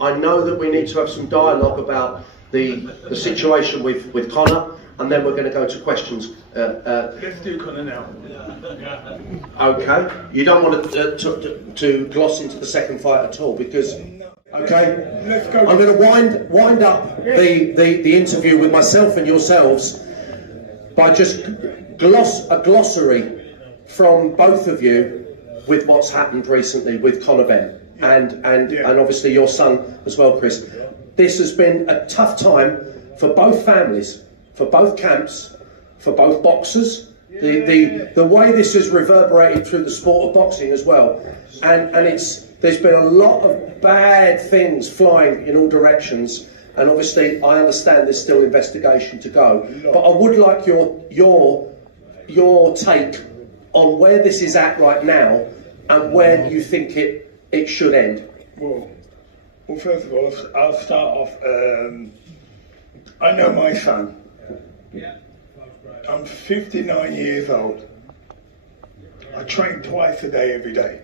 I know that we need to have some dialogue about the situation with Conor, and then we're going to go to questions. Let's do Conor now. Okay. You don't want to gloss into the second fight at all, because. Okay. Let's go. I'm going to wind up the interview with myself and yourselves by just a glossary from both of you with what's happened recently with Conor Benn and obviously your son as well, Chris. This has been a tough time for both families, for both camps, for both boxers. The way this has reverberated through the sport of boxing as well, and there's been a lot of bad things flying in all directions, and obviously I understand there's still investigation to go. But I would like your take on where this is at right now and where you think it should end. Well, first of all, I'll start off. I know my son. I'm 59 years old. I train twice a day, every day.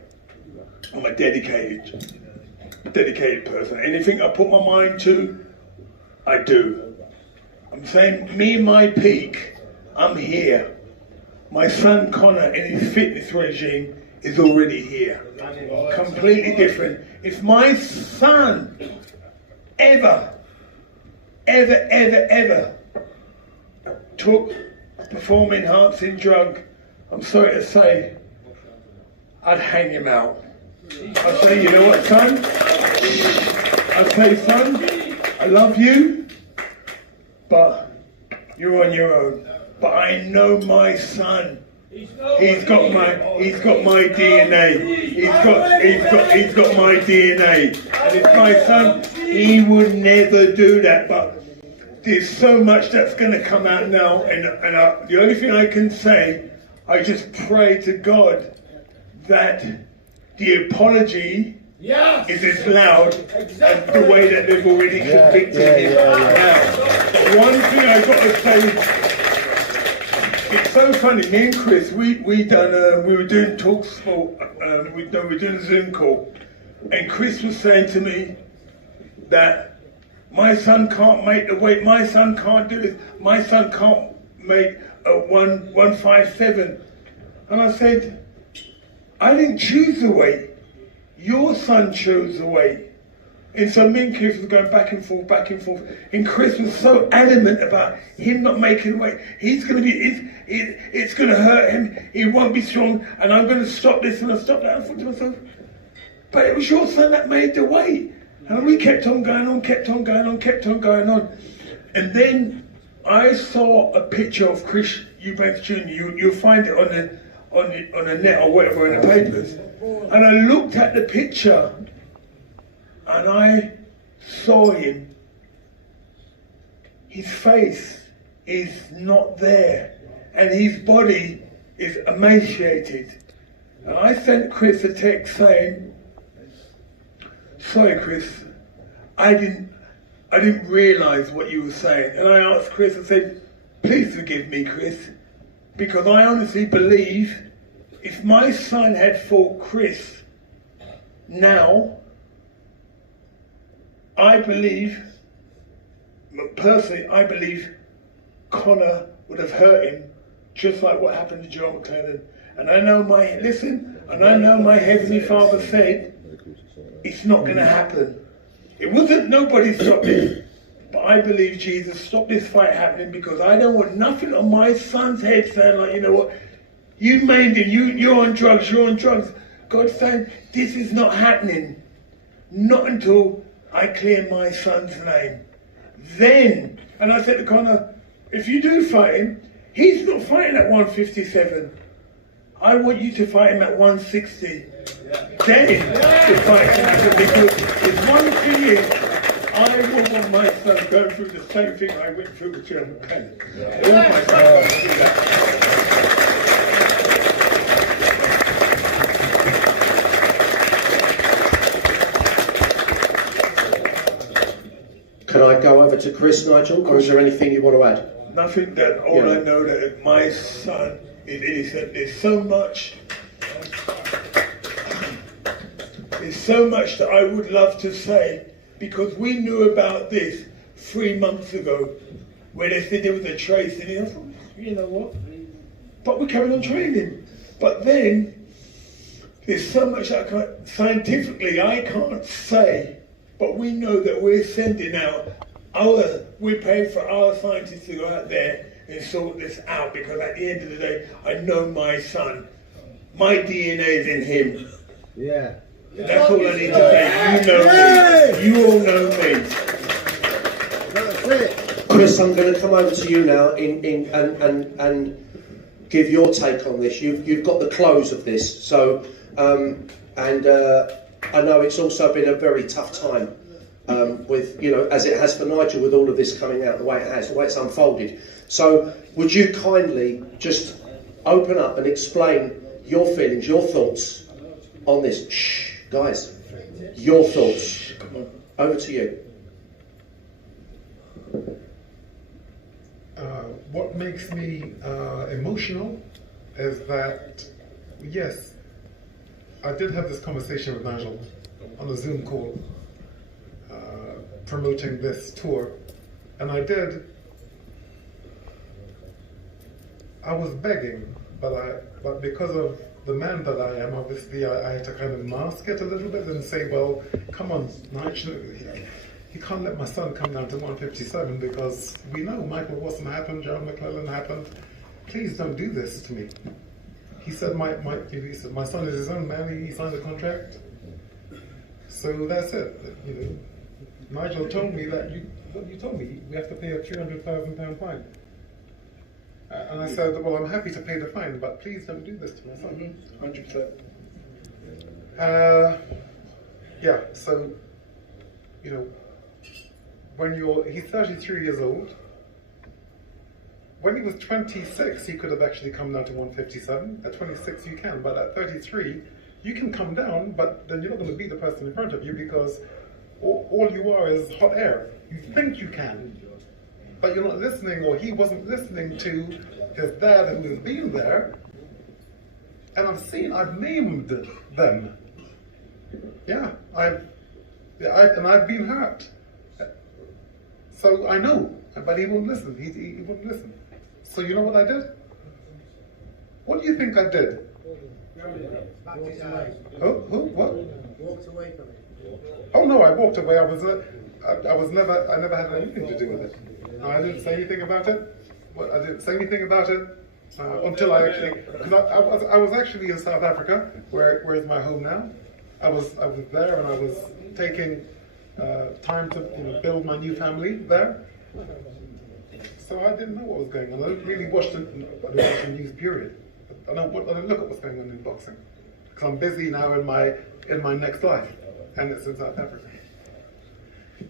I'm a dedicated person. Anything I put my mind to, I do. I'm saying, me and my peak, I'm here. My son Conor in his fitness regime is already here. Completely different. If my son ever took performance-enhancing drug, I'm sorry to say, I'd hang him out. I'd say, you know what, son? I'd say, son, I love you, but you're on your own. But I know my son. He's got my DNA. He's got my DNA. And it's my son. He would never do that. But there's so much that's going to come out now, and the only thing I can say, I just pray to God that the apology is as loud as the way that they've already convicted him now. But one thing I got to say, it's so funny. Me and Chris, we were doing talk sport. We were doing a Zoom call, and Chris was saying to me that my son can't make the weight. My son can't do this. My son can't make a 157. And I said, I didn't choose the weight. Your son chose the weight. And so me and Chris was going back and forth. And Chris was so adamant about him not making the weight. He's going to be, it's going to hurt him. He won't be strong. And I'm going to stop this and I'll stop that. I thought to myself, but it was your son that made the weight. And we kept on going on. And then I saw a picture of Chris Eubank Jr. You'll find it on the net or whatever in the papers. And I looked at the picture and I saw him. His face is not there and his body is emaciated. And I sent Chris a text saying, sorry, Chris, I didn't realise what you were saying. And I asked Chris, I said, please forgive me, Chris, because I honestly believe if my son had fought Chris now, I believe Conor would have hurt him just like what happened to Joe McClellan. And I know my Heavenly Father said, it's not going to happen. It wasn't nobody stopped it. But I believe Jesus stopped this fight happening because I don't want nothing on my son's head saying like, you know what, you maimed him, you're on drugs. God's saying, this is not happening. Not until I clear my son's name. Then, and I said to Conor, if you do fight him, he's not fighting at 157. I want you to fight him at 160. Then the fight can happen, because there's one thing is, I wouldn't want my son going through the same thing I went through with German Benn. All my sons do that. Can I go over to Chris, Nigel, or is there anything you want to add? Nothing. That all I know that my son, there's so much. There's so much that I would love to say, because we knew about this 3 months ago, where they said there was a tracing. And I thought, you know what? But we carried on training. But then, there's so much scientifically I can't say, but we know that we're sending out we're paying for our scientists to go out there and sort this out, because at the end of the day, I know my son. My DNA is in him. Yeah. That's all I need to say. You know me. You all know me. That's it. Chris, I'm going to come over to you now and give your take on this. You've got the close of this, so I know it's also been a very tough time with, you know, as it has for Nigel, with all of this coming out the way it has, the way it's unfolded. So would you kindly just open up and explain your feelings, your thoughts on this? Shh, guys, your thoughts. Over to you. What makes me emotional is that, yes, I did have this conversation with Nigel on a Zoom call promoting this tour, and I was begging, but because of the man that I am, obviously I had to kind of mask it a little bit and say, well, come on, Nigel, you can't let my son come down to 157, because we know Michael Watson happened, John McClellan happened. Please don't do this to me. He said, my son is his own man. He signed the contract. So that's it. You know, Nigel told me that you told me we have to pay a £300,000 fine. And I said, well, I'm happy to pay the fine, but please don't do this to my son. 100%. Yeah. So, you know, he's 33 years old. When he was 26, he could have actually come down to 157. At 26, you can, but at 33, you can come down, but then you're not going to beat the person in front of you, because all you are is hot air. You think you can, but you're not listening, or he wasn't listening to his dad, who has been there. And I've named them. Yeah, I've been hurt. So I know, but he won't listen. He wouldn't listen. So you know what I did? What do you think I did? Who? What? Walked away from it. Oh no, I walked away. I never had anything to do with it. No, I didn't say anything about it. I didn't say anything about it until I actually, because I was actually in South Africa, where is my home now. I was there, and I was taking time to build my new family there. So I didn't know what was going on. I didn't really watch the news, period. I don't look at what's going on in boxing, because I'm busy now in my next life, and it's in South Africa.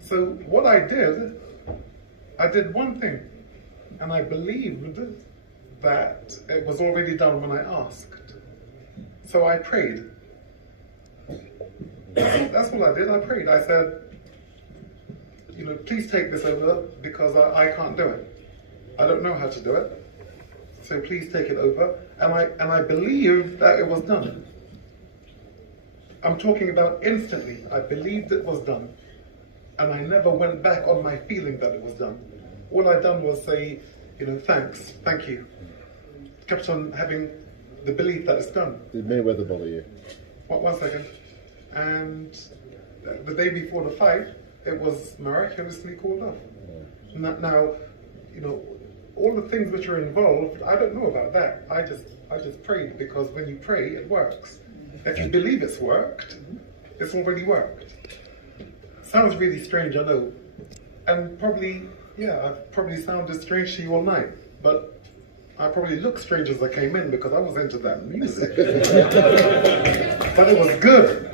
So what I did one thing, and I believed that it was already done when I asked. So I prayed. That's what I did. I prayed. I said, please take this over, because I can't do it. I don't know how to do it. So please take it over. And I believed that it was done. I'm talking about instantly. I believed it was done. And I never went back on my feeling that it was done. All I done was say, thanks, thank you. Kept on having the belief that it's done. Did Mayweather bother you? One second. And the day before the fight, it was miraculously called off. Now, all the things which are involved, I don't know about that. I just prayed, because when you pray, it works. If you believe it's worked, it's already worked. Sounds really strange, I know. And probably, I've probably sounded strange to you all night, but I probably looked strange as I came in, because I was into that music. But it was good.